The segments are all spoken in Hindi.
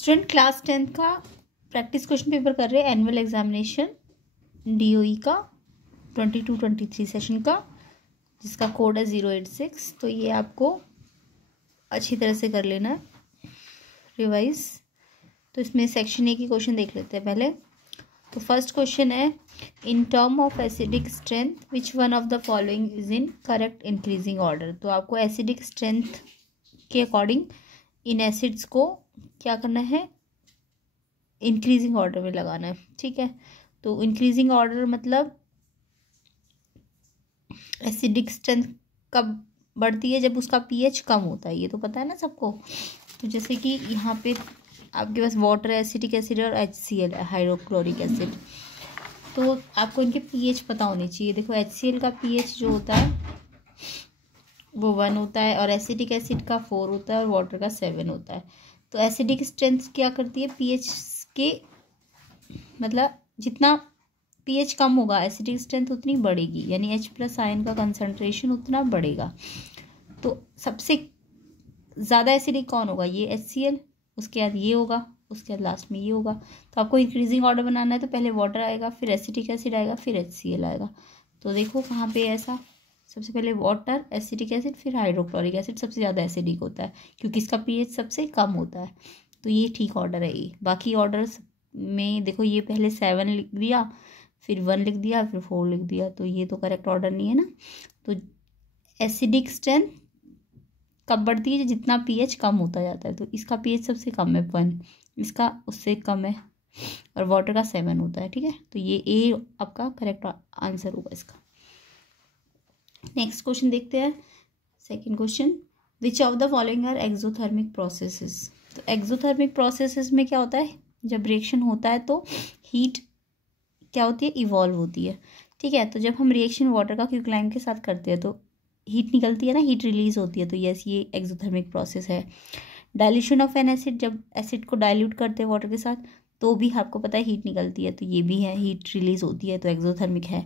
स्टूडेंट क्लास 10th का प्रैक्टिस क्वेश्चन पेपर कर रहे हैं एनुअल एग्जामिनेशन DOE का 22-23 सेशन का, जिसका कोड है 086। तो ये आपको अच्छी तरह से कर लेना है रिवाइज। तो इसमें सेक्शन ए की क्वेश्चन देख लेते हैं पहले। तो फर्स्ट क्वेश्चन है, in term of acidic strength which one of the following is in correct increasing order. तो आपको एसिडिक स्ट्रेंथ के अकॉर्डिंग इन एसिड्स को क्या करना है, इंक्रीजिंग ऑर्डर में लगाना है। ठीक है, तो इंक्रीजिंग ऑर्डर मतलब एसिडिक स्ट्रेंथ कब बढ़ती है, जब उसका पीएच कम होता है, ये तो पता है ना सबको। तो जैसे कि यहाँ पे आपके पास वाटर एसिटिक एसिड और HCl है, हाइड्रोक्लोरिक एसिड। तो आपको इनके पीएच पता होने चाहिए। देखो HCl का पीएच जो होता है वो 1 होता है, और एसिटिक एसिड का 4 होता है, और वाटर का 7 होता है। तो एसिडिक स्ट्रेंथ क्या करती है, पीएच के मतलब जितना पीएच कम होगा एसिडिक स्ट्रेंथ उतनी बढ़ेगी, यानी H+ आयन का कंसंट्रेशन उतना बढ़ेगा। तो सबसे ज़्यादा एसिडिक कौन होगा, ये HCl, उसके बाद ये होगा, उसके बाद लास्ट में ये होगा। तो आपको इंक्रीजिंग ऑर्डर बनाना है, तो पहले वाटर आएगा, फिर एसिटिक एसिड आएगा, फिर HCl आएगा। तो देखो कहाँ पे ऐसा, सबसे पहले वाटर, एसिटिक एसिड, फिर हाइड्रोक्लोरिक एसिड सबसे ज़्यादा एसिडिक होता है क्योंकि इसका पीएच सबसे कम होता है। तो ये ठीक ऑर्डर है ये। बाकी ऑर्डर्स में देखो ये पहले 7 लिख दिया, फिर 1 लिख दिया, फिर 4 लिख दिया, तो ये तो करेक्ट ऑर्डर नहीं है ना। तो एसिडिक स्ट्रेंथ कब बढ़ती है, जितना पीएच कम होता जाता है। तो इसका पीएच सबसे कम है 1, इसका उससे कम है, और वाटर का 7 होता है। ठीक है, तो ये ए आपका करेक्ट आंसर होगा इसका। नेक्स्ट क्वेश्चन देखते हैं, second question, which of the following are exothermic processes. तो एक्सोथर्मिक प्रोसेसेस में क्या होता है, जब रिएक्शन होता है तो हीट क्या होती है, इवॉल्व होती है। ठीक है, तो जब हम रिएक्शन वाटर का क्विकलाइम के साथ करते हैं तो हीट निकलती है ना, हीट रिलीज होती है। तो यस, ये एक्सोथर्मिक प्रोसेस है। डाइल्यूशन ऑफ एन एसिड, जब एसिड को डाइल्यूट करते हैं वाटर के साथ तो भी आपको पता है हीट निकलती है, तो ये भी है, हीट रिलीज होती है, तो एक्सोथर्मिक है।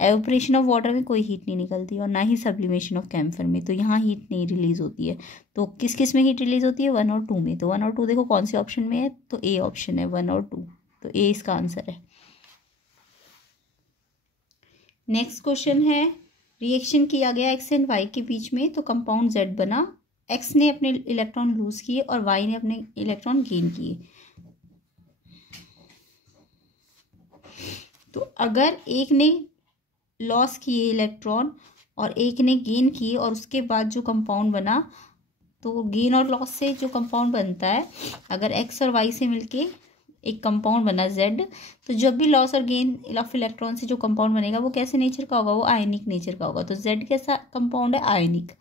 एवोपरेशन ऑफ वाटर में कोई हीट नहीं निकलती, और ना ही सब्लिमेशन ऑफ कैम्फर में, तो यहाँ हीट नहीं रिलीज होती है। तो किस किस में हीट रिलीज होती है, 1 और 2 में। तो 1 और 2 देखो कौन से ऑप्शन में है, तो ए ऑप्शन है, 1 और 2, तो ए इसका आंसर है। नेक्स्ट क्वेश्चन है, रिएक्शन किया गया X एंड Y के बीच में, तो कंपाउंड Z बना। X ने अपने इलेक्ट्रॉन लूज किए और Y ने अपने इलेक्ट्रॉन गेन किए। तो अगर एक ने लॉस किए इलेक्ट्रॉन और एक ने गेन किए, और उसके बाद जो कंपाउंड बना, तो गेन और लॉस से जो कंपाउंड बनता है, अगर X और Y से मिलके एक कंपाउंड बना Z, तो जब भी लॉस और गेन ऑफ इलेक्ट्रॉन से जो कंपाउंड बनेगा वो कैसे नेचर का होगा, वो आयनिक नेचर का होगा। तो Z कैसा कंपाउंड है, आयनिक।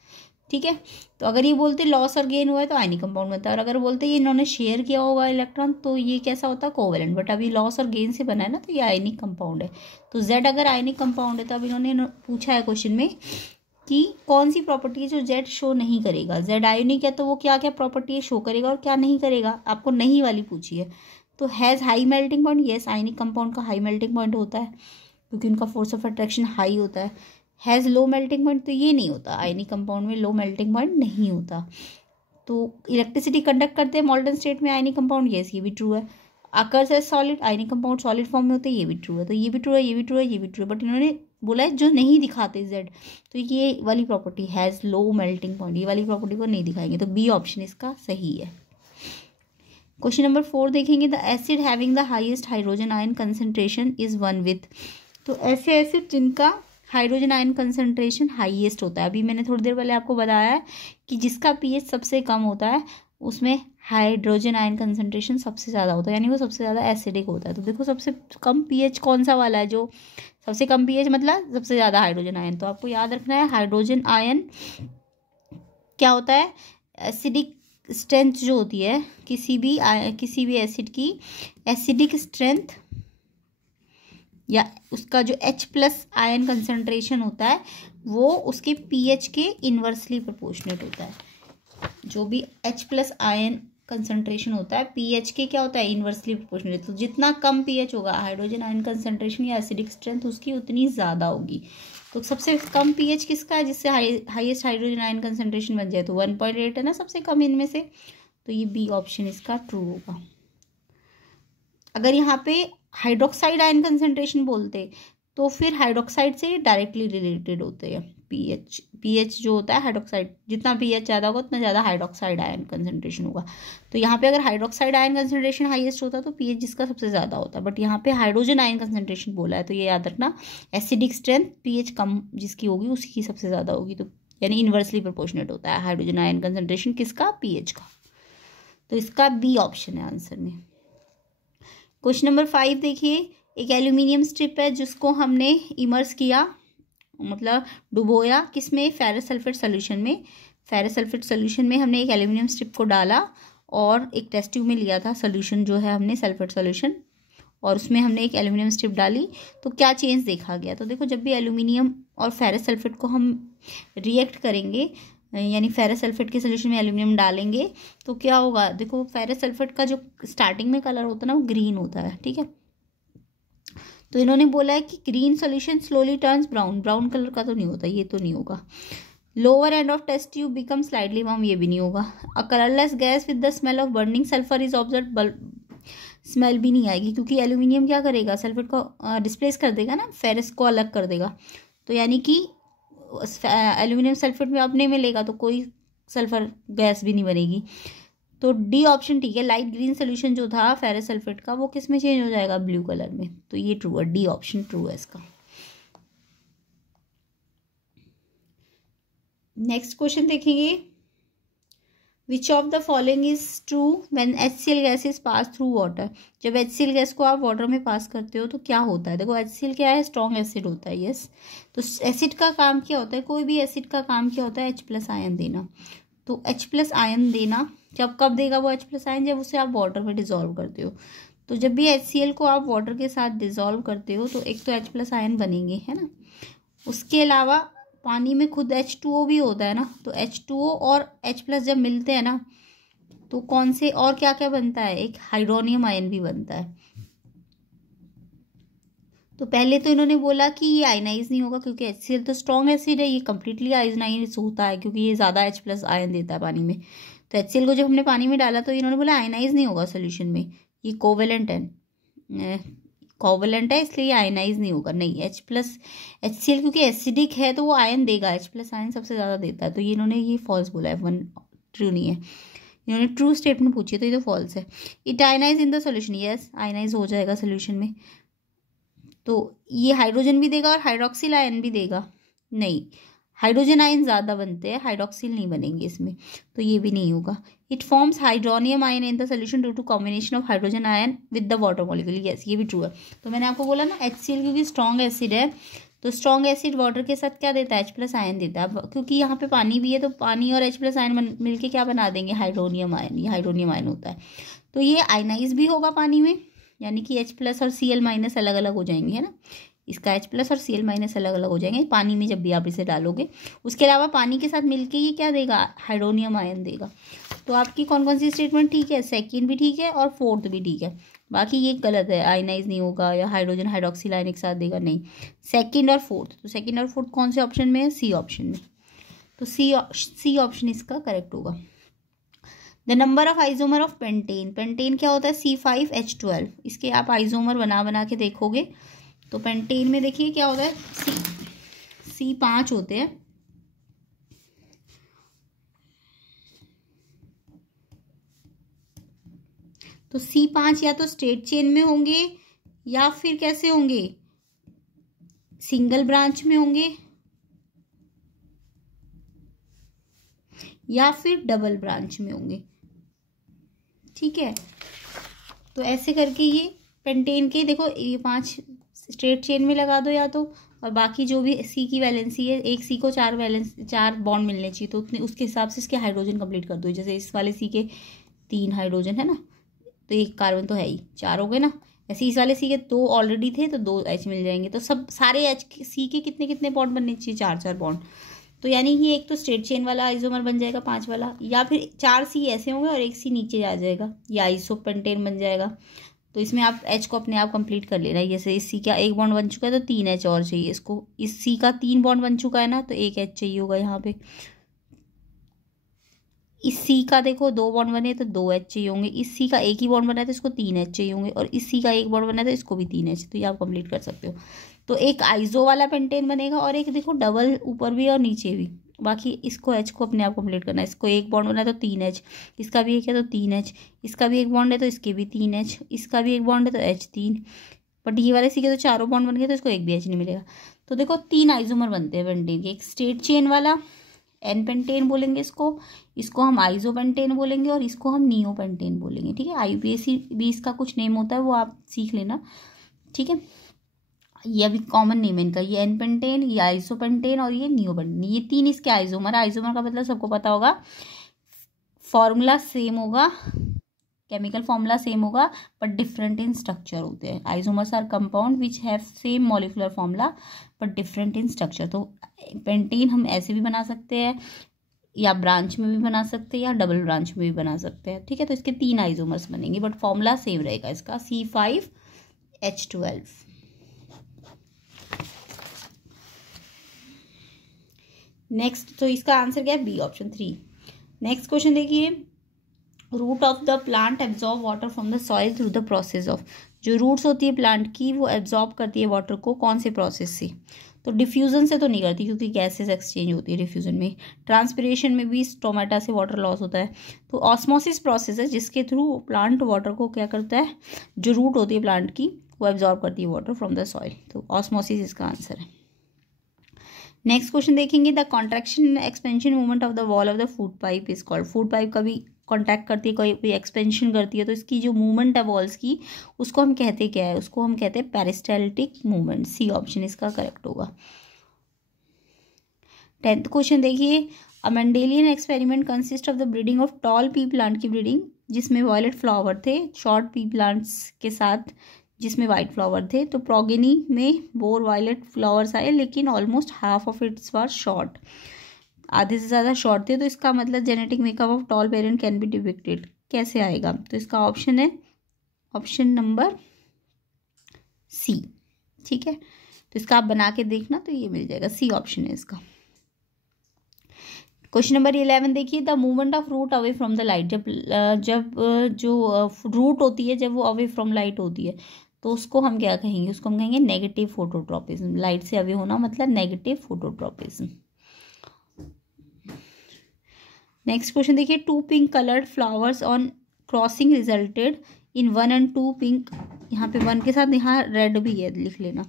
ठीक है, तो अगर ये बोलते लॉस और गेन हुआ है तो आयनिक कंपाउंड बनता है, और अगर बोलते ये इन्होंने शेयर किया होगा इलेक्ट्रॉन तो ये कैसा होता है, कोवेलेंट। बट अभी लॉस और गेन से बना है ना, तो ये आयनिक कंपाउंड है। तो Z अगर आयनिक कंपाउंड है, तो अब इन्होंने पूछा है क्वेश्चन में कि कौन सी प्रॉपर्टी है जो Z शो नहीं करेगा। Z आयनिक है तो वो क्या क्या प्रॉपर्टी है शो करेगा और क्या नहीं करेगा, आपको नहीं वाली पूछी है। तो has high melting point, yes, ionic compound का हाई मेल्टिंग पॉइंट होता है क्योंकि उनका फोर्स ऑफ अट्रैक्शन हाई होता है। हैज़ लो मेल्टिंग पॉइंट, तो ये नहीं होता, आयनिक कंपाउंड में लो मेल्टिंग पॉइंट नहीं होता। तो इलेक्ट्रिसिटी कंडक्ट करते हैं मॉल्टन स्टेट में आयनिक कंपाउंड, यस, ये भी ट्रू है। Occurs as solid, ionic compound solid form में होते हैं, ये भी ट्रू है। तो ये भी ट्रू है, ये भी ट्रू है, ये भी ट्रू है, बट इन्होंने बोला है जो नहीं दिखाते Z, तो ये वाली property has low melting point, ये वाली प्रॉपर्टी को नहीं दिखाएंगे, तो बी ऑप्शन इसका सही है। क्वेश्चन नंबर 4 देखेंगे, the acid having the highest hydrogen ion concentration is one with. तो ऐसे एसिड जिनका हाइड्रोजन आयन कंसंट्रेशन हाईएस्ट होता है, अभी मैंने थोड़ी देर पहले आपको बताया है कि जिसका पीएच सबसे कम होता है उसमें हाइड्रोजन आयन कंसंट्रेशन सबसे ज़्यादा होता है, यानी वो सबसे ज़्यादा एसिडिक होता है। तो देखो सबसे कम पीएच कौन सा वाला है, जो सबसे कम पीएच मतलब सबसे ज़्यादा हाइड्रोजन आयन। तो आपको याद रखना है हाइड्रोजन आयन क्या होता है, एसिडिक स्ट्रेंथ जो होती है किसी भी एसिड की, एसिडिक स्ट्रेंथ या उसका जो H+ आयन कंसंट्रेशन होता है वो उसके पीएच के इन्वर्सली प्रोपोर्शनेट होता है। जो भी H+ आयन कंसंट्रेशन होता है पीएच के क्या होता है, इन्वर्सली प्रोपोर्शनेट। तो जितना कम पीएच होगा हाइड्रोजन आयन कंसंट्रेशन या एसिडिक स्ट्रेंथ उसकी उतनी ज़्यादा होगी। तो सबसे कम पीएच किसका है, जिससे हाईएस्ट हाइड्रोजन आयन कंसंट्रेशन बन जाए, तो 1.8 है ना सबसे कम इनमें से। तो ये बी ऑप्शन इसका ट्रू होगा। अगर यहाँ पे हाइड्रोक्साइड आयन कंसेंट्रेशन बोलते तो फिर हाइड्रोक्साइड से डायरेक्टली रिलेटेड होते हैं पीएच जो होता है हाइड्रोक्साइड, जितना पीएच ज़्यादा होगा उतना ज़्यादा हाइड्रोक्साइड आयन कंसेंट्रेशन होगा। तो यहाँ पे अगर हाइड्रोक्साइड आयन कंसेंट्रेशन हाईएस्ट होता तो पीएच जिसका सबसे ज़्यादा होता, बट यहाँ पे हाइड्रोजन आयन कंसेंट्रेशन बोला है, तो ये याद रखना एसिडिक स्ट्रेंथ पीएच कम जिसकी होगी उसकी सबसे ज़्यादा होगी, तो यानी इन्वर्सली प्रोपोर्शनेट होता है हाइड्रोजन आयन कंसेंट्रेशन किसका, पीएच का। तो इसका बी ऑप्शन है आंसर में। क्वेश्चन नंबर 5 देखिए, एक एल्यूमिनियम स्ट्रिप है जिसको हमने इमर्स किया, मतलब डुबोया किसमें, फेरस सल्फेट सोल्यूशन में। फेरस सल्फेट सोल्यूशन में हमने एक एल्यूमिनियम स्ट्रिप को डाला और एक टेस्ट ट्यूब में लिया था सोल्यूशन जो है हमने सल्फेट सोल्यूशन, और उसमें हमने एक एल्यूमिनियम स्ट्रिप डाली, तो क्या चेंज देखा गया। तो देखो जब भी एल्यूमिनियम और फेरस सल्फेट को हम रिएक्ट करेंगे, यानी फेरस सल्फेट के सोल्यूशन में एल्यूमिनियम डालेंगे तो क्या होगा, देखो फेरस सल्फेट का जो स्टार्टिंग में कलर होता है ना वो ग्रीन होता है, ठीक है। तो इन्होंने बोला है कि green solution slowly turns brown, brown colour का तो नहीं होता, ये तो नहीं होगा। Lower end of test tube become slightly warm, ये भी नहीं होगा। A colourless gas with the smell of burning sulphur is observe, smell भी नहीं आएगी क्योंकि एल्यूमिनियम क्या करेगा, सल्फेट को डिस्प्लेस कर देगा ना, फेरस को अलग कर देगा, तो यानी कि एल्यूमिनियम सल्फेट में अपने में लेगा तो कोई सल्फर गैस भी नहीं बनेगी। तो डी ऑप्शन ठीक है, लाइट ग्रीन सोल्यूशन जो था फेरस सल्फेट का वो किस में चेंज हो जाएगा, ब्लू कलर में, तो ये ट्रू है, डी ऑप्शन ट्रू है इसका। नेक्स्ट क्वेश्चन देखेंगे, विच of the following is true when HCl gas is pass through water. जब HCl गैस को आप वाटर में पास करते हो तो क्या होता है, देखो HCl क्या है, स्ट्रॉन्ग एसिड होता है, यस। तो एसिड का काम क्या होता है, कोई भी एसिड का काम क्या होता है, H+ आयन देना। तो H+ आयन देना जब कब देगा वो H+ आयन, जब उसे आप वाटर में डिजोल्व करते हो। तो जब भी HCl को आप वाटर के साथ डिजोल्व करते हो तो एक तो H+ आयन बनेंगे, है ना। उसके अलावा पानी में खुद H2O भी होता है ना, तो H2O और H+ जब मिलते हैं ना तो कौन से और क्या क्या बनता है, एक हाइड्रोनियम आयन भी बनता है। तो पहले तो इन्होंने बोला कि ये आयनाइज नहीं होगा क्योंकि HCl तो स्ट्रॉन्ग एसिड है, ये कंप्लीटली आयनाइज होता है क्योंकि ये ज़्यादा H+ आयन देता है पानी में। तो HCl को जब हमने पानी में डाला तो इन्होंने बोला आयनाइज नहीं होगा सोल्यूशन में, ये कोवेलेंट है इसलिए आयनाइज नहीं होगा। नहीं, HCl क्योंकि एसिडिक है तो वो आयन देगा, H+ आयन सबसे ज़्यादा देता है, तो ये इन्होंने ये फॉल्स बोला है, वन ट्रू नहीं है। इन्होंने ट्रू स्टेटमेंट पूछी तो ये तो फॉल्स है। It ionise in the solution, yes ionise हो जाएगा सोल्यूशन में। तो ये हाइड्रोजन भी देगा और हाइड्रोक्सिल आयन भी देगा, नहीं हाइड्रोजन आयन ज़्यादा बनते हैं, हाइड्रोक्सिल नहीं बनेंगे इसमें, तो ये भी नहीं होगा। It forms hydronium ion in the solution due to combination of hydrogen ion with the water molecule, yes ये भी ट्रू है। तो मैंने आपको बोला ना HCl क्योंकि स्ट्रॉन्ग एसिड है, तो स्ट्रॉन्ग एसिड वाटर के साथ क्या देता है, H+ आयन देता है। अब क्योंकि यहाँ पे पानी भी है तो पानी और H+ आयन मिलके क्या बना देंगे, हाइड्रोनियम आयन, ये हाइड्रोनियम आयन होता है। तो ये आयनाइज भी होगा पानी में, यानी कि H+ और Cl- अलग अलग हो जाएंगे, है ना। इसका H+ और Cl- अलग अलग हो जाएंगे पानी में जब भी आप इसे डालोगे। उसके अलावा पानी के साथ मिलके ये क्या देगा, हाइड्रोनियम आयन देगा। तो आपकी कौन कौन सी स्टेटमेंट ठीक है, सेकंड भी ठीक है और फोर्थ भी ठीक है, बाकी ये गलत है, आयनाइज नहीं होगा या हाइड्रोजन हाइड्रोक्सिल आयन एक साथ देगा, नहीं सेकंड और फोर्थ। तो सेकंड और फोर्थ कौन से ऑप्शन में है, सी ऑप्शन में, तो सी ऑप्शन इसका करेक्ट होगा। The number of isomer of pentane, pentane क्या होता है, C5H12, इसके आप आइजोमर बना के देखोगे तो पेंटेन में देखिए क्या होता है, C5 होते हैं। तो C5 या तो स्ट्रेट चेन में होंगे या फिर कैसे होंगे, सिंगल ब्रांच में होंगे या फिर डबल ब्रांच में होंगे, ठीक है। तो ऐसे करके ये पेंटेन के देखो ये 5 स्ट्रेट चेन में लगा दो या तो, और बाकी जो भी C की वैलेंसी है, एक C को 4 बॉन्ड मिलने चाहिए, तो उतने उसके हिसाब से इसके हाइड्रोजन कंप्लीट कर दो। जैसे इस वाले C के 3 हाइड्रोजन है ना, तो एक कार्बन तो है ही, 4 हो गए ना। ऐसे इस वाले C के 2 ऑलरेडी थे तो 2 H मिल जाएंगे, तो सब सारे C के कितने कितने बॉन्ड बनने चाहिए, 4 बॉन्ड। तो यानी ये एक तो स्ट्रेट चेन वाला आइसोमर बन जाएगा 5 वाला, या फिर 4 C ऐसे होंगे और एक C नीचे आ जाएगा, या आइसोपेंटेन बन जाएगा। तो इसमें आप H को अपने आप कंप्लीट कर लेना। जैसे इस C का 1 बॉन्ड बन चुका है तो 3 H और चाहिए इसको, इस C का 3 बॉन्ड बन चुका है ना तो 1 H चाहिए होगा यहाँ पे। इस सी का देखो 2 बॉन्ड बने तो 2 H चाहिए होंगे, इस सी का एक ही बॉन्ड बना है तो इसको 3 H चाहिए होंगे, और इस सी का एक बॉन्ड बना है तो इसको भी 3 H। तो ये आप कंप्लीट कर सकते हो। तो एक आइसो वाला पेंटेन बनेगा और एक देखो डबल ऊपर भी और नीचे भी। बाकी इसको H को अपने आप कंप्लीट करना है। इसको एक बॉन्ड बना है तो 3 H, इसका भी एक है तो 3 H, इसका भी एक बॉन्ड है तो इसके भी 3 H, इसका भी एक बॉन्ड है तो H 3। बट ये वाले सी के तो चारों बॉन्ड बन गए तो इसको एक भी H नहीं मिलेगा। तो देखो 3 आइसोमर बनते हैं पेंटेन के। एक स्ट्रेट चेन वाला एन पेंटेन बोलेंगे इसको, इसको हम आइसो पेंटेन बोलेंगे, और इसको हम नियो पेंटेन बोलेंगे। ठीक है, IUPAC भी इसका कुछ नेम होता है, वो आप सीख लेना। ठीक है, ये अभी कॉमन नेम है इनका, ये एन पेंटेन, ये आइसो पेंटेन और ये नियो पेंटेन। ये 3 इसके आइसोमर। आइसोमर का मतलब सबको पता होगा, फॉर्मूला सेम होगा, केमिकल फॉर्मूला सेम होगा, बट डिफरेंट इन स्ट्रक्चर होते हैं। Isomers are compound which have same molecular formula but different in structure. तो पेंटेन हम ऐसे भी बना सकते हैं, या ब्रांच में भी बना सकते हैं, या डबल ब्रांच में भी बना सकते हैं। ठीक है, तो इसके 3 आइसोमर्स बनेंगे बट फॉर्मूला सेम रहेगा इसका, C5H12। नेक्स्ट, तो इसका आंसर क्या है? B option 3। नेक्स्ट क्वेश्चन देखिए, root of the plant absorb water from the soil through the process of. जो रूट्स होती है प्लांट की, वो एब्जॉर्ब करती है वाटर को कौन से प्रोसेस से? तो डिफ्यूजन से तो नहीं करती, क्योंकि गैसेस एक्सचेंज होती है डिफ्यूजन में। ट्रांसपिरेशन में भी स्टोमेटा से वाटर लॉस होता है। तो ऑस्मोसिस प्रोसेस है जिसके थ्रू प्लांट वाटर को क्या करता है, जो रूट होती है प्लांट की, वो एब्जॉर्ब करती है वाटर फ्रॉम द सॉइल। तो ऑस्मोसिस इसका आंसर है। नेक्स्ट क्वेश्चन देखेंगे, the contraction expansion movement of the wall of the food pipe is called. Food pipe कभी कॉन्ट्रैक्ट करती है, कोई एक्सपेंशन करती है, तो इसकी जो मूवमेंट है वॉल्स की, उसको हम कहते क्या है? उसको हम कहते हैं पेरिस्टाल्टिक मूवमेंट। सी ऑप्शन इसका करेक्ट होगा। 10th क्वेश्चन देखिए, a Mendelian experiment consist of the breeding of tall pea plant की ब्रीडिंग, जिसमें वायलेट फ्लावर थे, शॉर्ट पी प्लांट्स के साथ जिसमें वाइट फ्लावर थे। तो प्रोगेनी में बोर वायलेट फ्लावर्स आए, लेकिन almost half of it's were short, आधे से ज़्यादा शॉर्ट थे। तो इसका मतलब genetic makeup of tall parent can be depicted, कैसे आएगा? तो इसका ऑप्शन है ऑप्शन नंबर सी। ठीक है, तो इसका आप बना के देखना तो ये मिल जाएगा, सी ऑप्शन है इसका। क्वेश्चन नंबर 11 देखिए, the movement of root away from the light. जब जो रूट होती है, जब वो अवे फ्रॉम लाइट होती है, तो उसको हम क्या कहेंगे? उसको हम कहेंगे नेगेटिव फोटोट्रॉपिज्म। लाइट से अवे होना मतलब नेगेटिव फोटोट्रॉपिज्म। नेक्स्ट क्वेश्चन देखिए, 2 pink coloured flowers on crossing resulted in 1 and 2 pink. यहाँ पे 1 के साथ यहाँ रेड भी है, लिख लेना।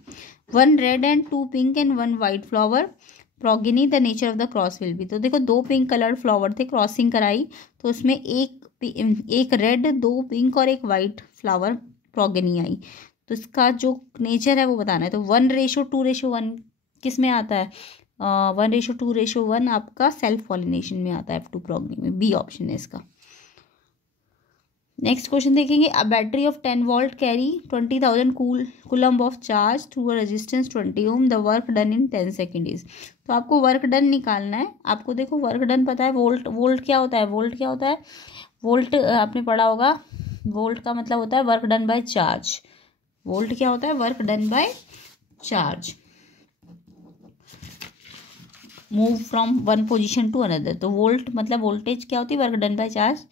1 red and 2 pink and 1 white flower, progeny the nature of the cross will be. तो देखो 2 पिंक कलर्ड फ्लावर थे, क्रॉसिंग कराई, तो उसमें एक रेड, 2 पिंक और 1 वाइट फ्लावर प्रोगेनी आई। तो इसका जो नेचर है वो बताना है। तो 1:2:1 किस में आता है? 1:2:1 आपका सेल्फ पॉलिनेशन में आता है, F2 प्रोगनी में। बी ऑप्शन है इसका। नेक्स्ट क्वेश्चन देखेंगे, a battery of 10 volt carry 20,000 coulomb of charge through a resistance 20 ohm, the work done in 10 second is. तो आपको वर्क डन निकालना है। आपको देखो वर्क डन पता है, वोल्ट क्या होता है? वोल्ट क्या होता है? वोल्ट आपने पढ़ा होगा, वोल्ट का मतलब होता है work done by charge. Volt क्या होता है? Work done by charge, move from one position to another. तो वोल्ट मतलब वोल्टेज क्या होती है? वर्क डन बाय चार्ज,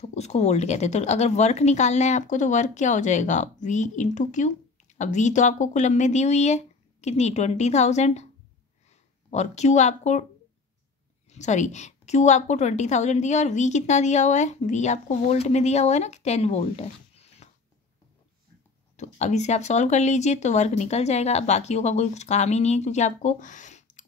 तो उसको वोल्ट कहते हैं। तो अगर वर्क निकालना है आपको, तो वर्क क्या हो जाएगा? V into Q. अब V तो आपको कुलम में दी हुई है, कितनी? 20,000, और Q आपको 20,000 दिया, और V कितना दिया हुआ है? V आपको वोल्ट में दिया हुआ है ना, कि 10 वोल्ट है। तो अब इसे आप सॉल्व कर लीजिए तो वर्क निकल जाएगा। अब बाकियों का कोई कुछ काम ही नहीं है, क्योंकि आपको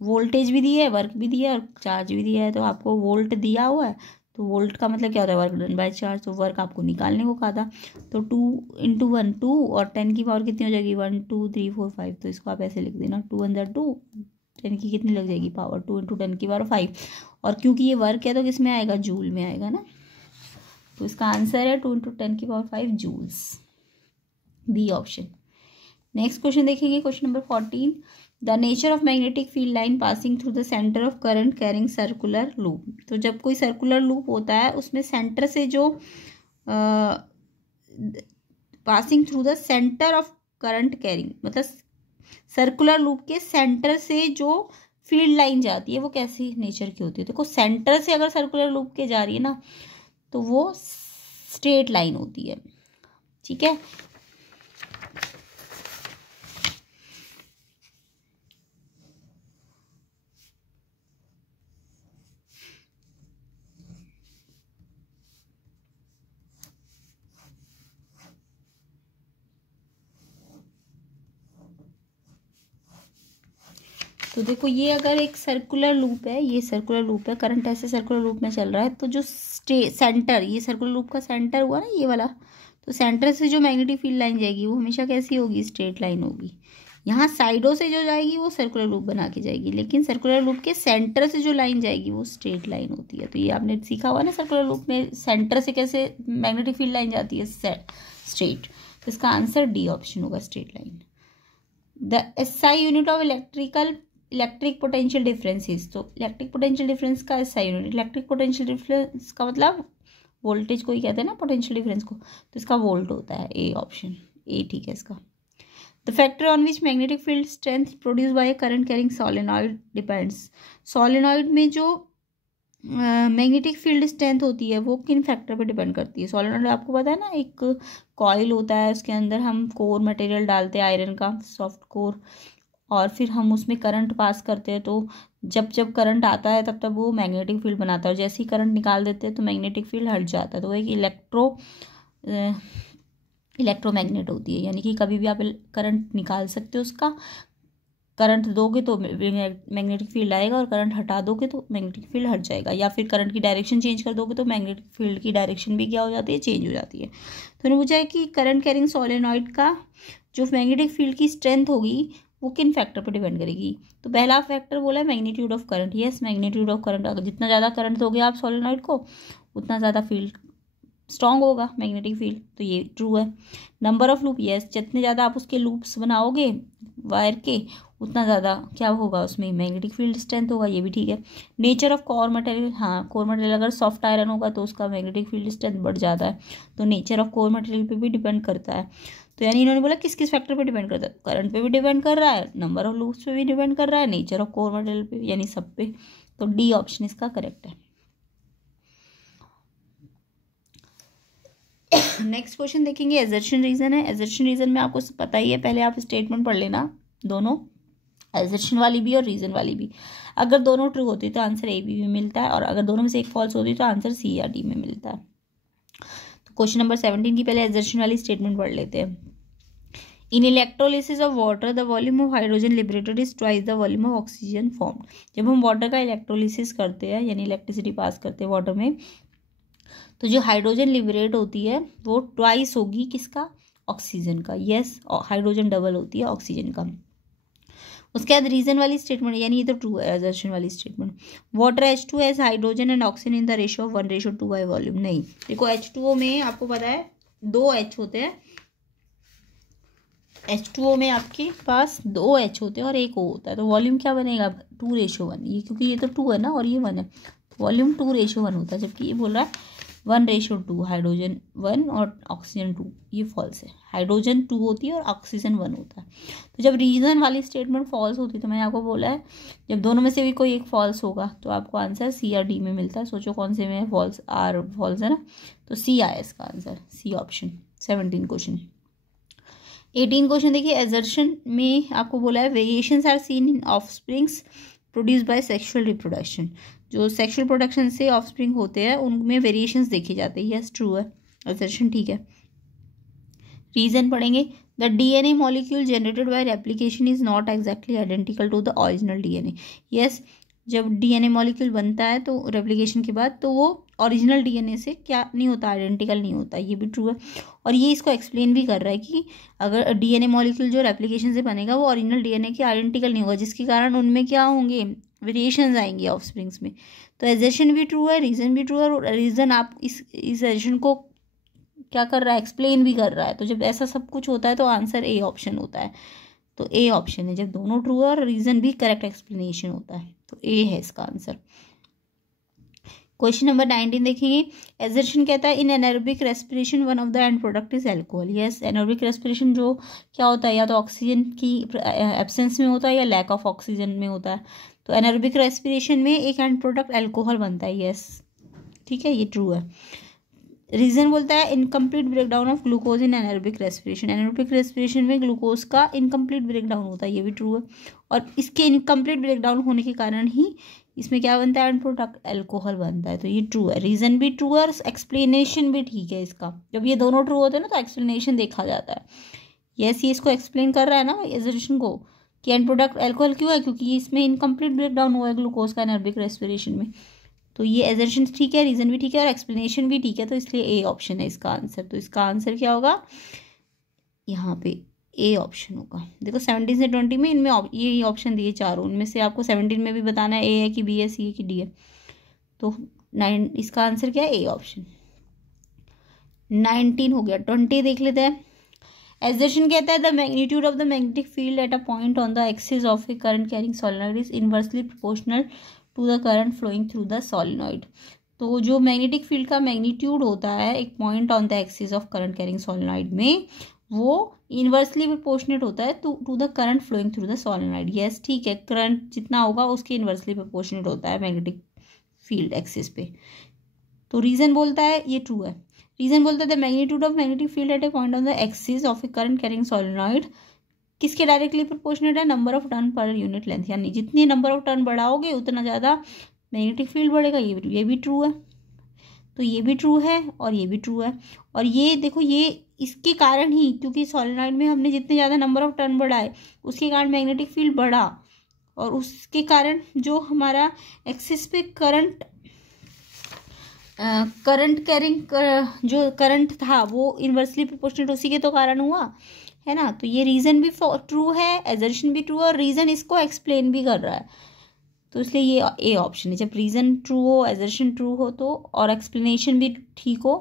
वोल्टेज भी दी है, वर्क भी दिया है, और चार्ज भी दिया है। तो आपको वोल्ट दिया हुआ है, तो वोल्ट का मतलब क्या होता है? Work done by charge. तो वर्क आपको निकालने को कहा था। तो 2 × 1 2, और 10 की पावर कितनी हो जाएगी? 1 2 3 4 5। तो इसको आप ऐसे लिख देना, 2 × 2, 10 की कितनी लग जाएगी पावर? 2 × 10 की पावर 5। और क्योंकि ये वर्क है तो किस में आएगा? जूल में आएगा ना। तो इसका आंसर है 2 × 10 की power 5 joules, B option. Next question देखेंगे, question number 14, the nature of magnetic field line passing through the centre of current carrying circular loop. तो जब कोई सर्कुलर लूप होता है, उसमें सेंटर से जो passing through the centre of current carrying, मतलब सर्कुलर लूप के सेंटर से जो फील्ड लाइन जाती है वो कैसी नेचर की होती है? देखो सेंटर से अगर सर्कुलर लूप के जा रही है ना तो वो स्ट्रेट लाइन होती है, ठीक है। तो देखो ये अगर एक सर्कुलर लूप है, ये सर्कुलर लूप है, करंट ऐसे सर्कुलर लूप में चल रहा है, तो जो सेंटर, ये सर्कुलर लूप का सेंटर हुआ ना ये वाला, तो सेंटर से जो मैग्नेटिक फील्ड लाइन जाएगी वो हमेशा कैसी होगी? स्ट्रेट लाइन होगी। यहाँ साइडों से जो जाएगी वो सर्कुलर लूप बना के जाएगी, लेकिन सर्कुलर लूप के सेंटर से जो लाइन जाएगी वो स्ट्रेट लाइन होती है। तो ये आपने सीखा हुआ ना सर्कुलर लूप में सेंटर से कैसे मैग्नेटिक फील्ड लाइन जाती है? स्ट्रेट। तो इसका आंसर डी ऑप्शन होगा, straight line. The SI unit of electric potential differences, तो इलेक्ट्रिक पोटेंशियल डिफरेंस का SI unit, electric potential difference का मतलब वोल्टेज को ही कहते हैं ना पोटेंशियल डिफरेंस को, तो इसका वोल्ट होता है, ए ऑप्शन, ए ठीक है इसका। The factor on which magnetic field strength produce by A current carrying solenoid depends, solenoid में जो मैग्नेटिक फील्ड स्ट्रेंथ होती है वो किन फैक्टर पे डिपेंड करती है? सोलेनॉइड आपको पता है ना, एक कॉइल होता है, उसके अंदर हम कोर मटेरियल डालते हैं आयरन का, सॉफ्ट कोर, और फिर हम उसमें करंट पास करते हैं, तो जब जब करंट आता है तब तब वो मैग्नेटिक फील्ड बनाता है, और जैसे ही करंट निकाल देते हैं तो मैग्नेटिक फील्ड हट जाता है। तो वो एक इलेक्ट्रोमैग्नेट होती है, यानी कि कभी भी आप करंट निकाल सकते हो उसका, करंट दोगे तो मैग्नेटिक फील्ड आएगा, और करंट हटा दोगे तो मैग्नेटिक फील्ड हट जाएगा, या फिर करंट की डायरेक्शन चेंज कर दोगे तो मैग्नेटिक फील्ड की डायरेक्शन भी क्या हो जाती है? चेंज हो जाती है। तो उन्होंने पूछा है कि करंट कैरिंग सोलेनॉइड का जो मैग्नेटिक फील्ड की स्ट्रेंथ होगी वो किन फैक्टर पर डिपेंड करेगी? तो पहला फैक्टर बोला है magnitude of current, yes magnitude of current, अगर जितना ज़्यादा करंट दोगे आप सोलेनॉइड को उतना ज़्यादा फील्ड स्ट्रॉन्ग होगा मैग्नेटिक फील्ड, तो ये ट्रू है। नंबर ऑफ लूप, यस जितने ज़्यादा आप उसके लूप्स बनाओगे वायर के उतना ज़्यादा क्या होगा उसमें? मैग्नेटिक फील्ड स्ट्रेंथ होगा, ये भी ठीक है। नेचर ऑफ कोर मटेरियल, हाँ कोर मटेरियल अगर सॉफ्ट आयरन होगा तो उसका मैग्नेटिक फील्ड स्ट्रेंथ बढ़ जाता है, तो नेचर ऑफ कोर मटेरियल पे भी डिपेंड करता है। तो यानी इन्होंने बोला किस किस फैक्टर पे डिपेंड करता है? करंट पे भी डिपेंड कर रहा है, नंबर ऑफ लूप्स पे भी डिपेंड कर रहा है, नेचर ऑफ कोर मटेरियल पे, यानी सब पे। तो डी ऑप्शन इसका करेक्ट है। नेक्स्ट क्वेश्चन देखेंगे, एजर्शन रीजन है। एजर्शन रीजन में आपको पता ही है, पहले आप स्टेटमेंट पढ़ लेना दोनों, एजर्शन वाली भी और रीजन वाली भी। अगर दोनों ट्रू होती है तो आंसर ए बी में मिलता है, और अगर दोनों में से एक फॉल्स होती है तो आंसर सी या डी में मिलता है। तो क्वेश्चन नंबर 17 की पहले एजर्शन वाली स्टेटमेंट पढ़ लेते हैं। In electrolysis of water the volume of hydrogen liberated is twice the volume of oxygen formed. जब हम वाटर का इलेक्ट्रोलिसिस करते हैं यानी इलेक्ट्रिसिटी पास करते हैं वाटर में, तो जो हाइड्रोजन लिबरेट होती है वो ट्वाइस होगी किसका? ऑक्सीजन का, यस हाइड्रोजन डबल होती है ऑक्सीजन का। उसके बाद रीजन वाली स्टेटमेंट, यानी ये तो ट्रू है एजर्शन वाली statement. Water H2 has hydrogen and oxygen in the ratio of 1:2 by volume. नहीं, देखो H2O में आपको पता है 2 H होते हैं, H2O में आपके पास 2 H होते हैं और 1 O होता है, तो वॉल्यूम क्या बनेगा? 2:1। ये क्योंकि ये तो 2 है ना और ये 1 है, वॉल्यूम 2:1 होता है, जबकि ये बोल रहा है 1:2, हाइड्रोजन 1 और ऑक्सीजन 2, ये फॉल्स है। हाइड्रोजन 2 होती है और ऑक्सीजन 1 होता है। तो जब रीजन वाली स्टेटमेंट फॉल्स होती है, तो मैंने आपको बोला है जब दोनों में से भी कोई एक फॉल्स होगा तो आपको आंसर सी या डी में मिलता है। सोचो कौन से में फॉल्स, आर फॉल्स है ना, तो सी आया इसका answer, C option. 17 question. 18 question देखिए, एजर्शन में आपको बोला है variations are seen in offsprings produce by sexual reproduction. जो सेक्सुअल प्रोडक्शन से ऑफस्प्रिंग होते हैं उनमें वेरिएशंस देखे जाते हैं, यस ट्रू है, असर्शन ठीक है। रीजन पढ़ेंगे, the DNA molecule generated by replication is not exactly identical to the original DNA. Yes, जब डीएनए मॉलिक्यूल बनता है तो रेप्लिकेशन के बाद तो वो ओरिजिनल डीएनए से क्या नहीं होता, आइडेंटिकल नहीं होता, ये भी ट्रू है। और ये इसको एक्सप्लेन भी कर रहा है कि अगर डीएनए मॉलिक्यूल जो रेप्लिकेशन से बनेगा वो ओरिजिनल डीएनए के आइडेंटिकल नहीं होगा, जिसके कारण उनमें क्या होंगे, वेरिएशंस आएंगे ऑफस्प्रिंग्स में। तो एजर्शन भी ट्रू है, रीजन भी ट्रू है, और रीजन आप इस एजर्शन को क्या कर रहा है, एक्सप्लेन भी कर रहा है। तो जब ऐसा सब कुछ होता है तो आंसर ए ऑप्शन होता है। तो ए ऑप्शन है, जब दोनों ट्रू है और रीजन भी करेक्ट एक्सप्लेनेशन होता है, तो ए है इसका आंसर। क्वेश्चन नंबर 19 देखेंगे, एजर्शन कहता है इन anaerobic respiration one of the end product is alcohol. Yes, anaerobic respiration जो क्या होता है, या तो ऑक्सीजन की एब्सेंस में होता है या लैक ऑफ ऑक्सीजन में होता है। तो एनारोबिक रेस्पिरेशन में एक एंड प्रोडक्ट अल्कोहल बनता है, यस ठीक है, ये ट्रू है। रीजन बोलता है incomplete breakdown of glucose in anaerobic respiration, anaerobic respiration में ग्लूकोज का इनकम्प्लीट ब्रेकडाउन होता है, ये भी ट्रू है। और इसके इनकम्प्लीट ब्रेकडाउन होने के कारण ही इसमें क्या बनता है, एंड प्रोडक्ट अल्कोहल बनता है, तो ये ट्रू है। रीजन भी ट्रू है और एक्सप्लेनेशन भी ठीक है इसका। जब ये दोनों ट्रू होते हैं ना तो एक्सप्लेनेशन देखा जाता है। यस, ये इसको एक्सप्लेन कर रहा है ना एजर्शन को कि एंड प्रोडक्ट अल्कोहल क्यों है, क्योंकि इसमें इनकम्प्लीट ब्रेकडाउन हुआ है ग्लूकोज का एनारोबिक रेस्पिरेशन में। तो ये एजर्शन ठीक है, रीजन भी ठीक है और एक्सप्लेनेशन भी ठीक है, तो इसलिए ए ऑप्शन है इसका आंसर। तो इसका आंसर क्या होगा, यहाँ पे ए ऑप्शन होगा। देखो 17 से 20 में इनमें ये ऑप्शन दिए चारों, उनमें से आपको 17 में भी बताना है ए है कि बी है, सी है कि डी है। तो 9 इसका आंसर क्या है, ए ऑप्शन। 19 हो गया। 20 देख लेते हैं। एजर्शन कहता है the magnitude of the magnetic field at a point on the axis of a current carrying solenoid is inversely proportional to the current flowing through the solenoid. तो जो मैग्नेटिक फील्ड का मैग्नीट्यूड होता है एक point on the axis of current carrying solenoid में, वो इनवर्सली प्रोपोर्शनेट होता है to the current flowing through the solenoid. Yes ठीक है, करंट जितना होगा उसके इनवर्सली प्रोपोर्शनेट होता है मैग्नेटिक फील्ड एक्सिस पे। तो रीजन बोलता है ये ट्रू है। रीजन बोलता है the magnitude of magnetic field eight A point on the axis of a current carrying solenoid किसके डायरेक्टली प्रोपोर्शनेट है, number of turn per unit length, यानी जितनी नंबर ऑफ टर्न बढ़ाओगे उतना ज़्यादा मैग्नेटिक फील्ड बढ़ेगा। ये भी ट्रू है। तो ये भी ट्रू है और ये भी ट्रू है। और ये देखो, ये इसके कारण ही, क्योंकि सोलेनॉइड में हमने जितने ज़्यादा नंबर ऑफ टर्न बढ़ाए उसके कारण मैग्नेटिक फील्ड बढ़ा, और उसके कारण जो हमारा एक्सिस पे करंट कैरिंग जो करंट था वो इन्वर्सली प्रोपोर्शनेट उसी के तो कारण हुआ है ना। तो ये रीज़न भी ट्रू है, एजर्शन भी ट्रू है और रीज़न इसको एक्सप्लेन भी कर रहा है, तो इसलिए ये ए ऑप्शन है। जब रीज़न ट्रू हो, एजर्शन ट्रू हो तो और एक्सप्लेनेशन भी ठीक हो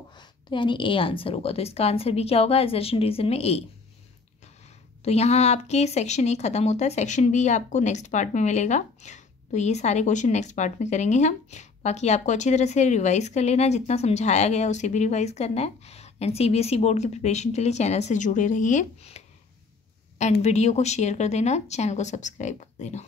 तो यानी ए आंसर होगा। तो इसका आंसर भी क्या होगा, एजर्शन रीज़न में ए। तो यहाँ आपके सेक्शन ए ख़त्म होता है। सेक्शन बी आपको नेक्स्ट पार्ट में मिलेगा। तो ये सारे क्वेश्चन नेक्स्ट पार्ट में करेंगे हम। बाकी आपको अच्छी तरह से रिवाइज़ कर लेना है, जितना समझाया गया उसे भी रिवाइज़ करना है। एंड CBSE बोर्ड की प्रिपरेशन के लिए चैनल से जुड़े रहिए एंड वीडियो को शेयर कर देना, चैनल को सब्सक्राइब कर देना।